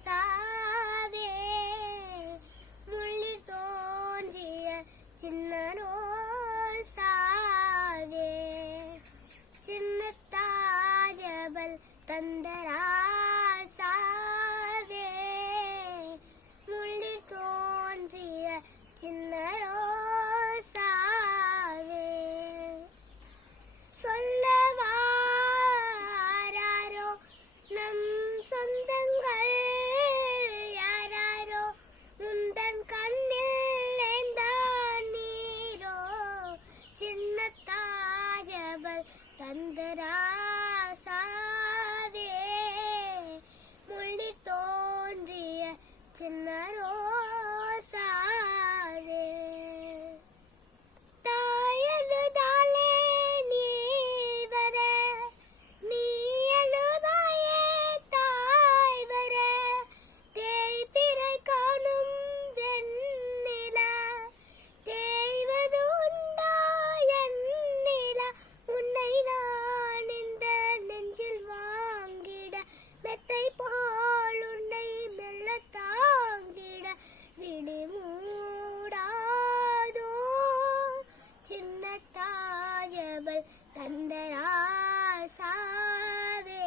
தந்தராசாவே முள்ளில் தோன்றிய சின்ன ரோசாவே சின்ன தாஜபல் தந்தராசாவே முள்ளில் தோன்றிய சின்ன ரோசாவே சொல்லவாரோ நம் சொந்தங்கள் யாரோ முந்தன் கண்ணில் ஏந்தான் நீரோ சின்ன தாஜபல் தந்தராசாவே முள்ளில் தோன்றிய சின்ன ரோசாவே தாயழுதாலே நீ வர நீ எழுதாயே தாய் வர தேய்பிறை காணும் வெண்ணிலா தேய்வது உண்டா எண்ணிலா உன்னை நான் இந்த நெஞ்சில் வாங்கிட மெத்தை போல் உன்னை மெல்ல தாங்கிட விழி மூடாதோ சின்ன தாஜபல் தந்தராசாவே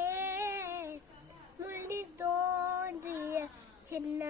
முள்ளில் தோன்றிய சின்ன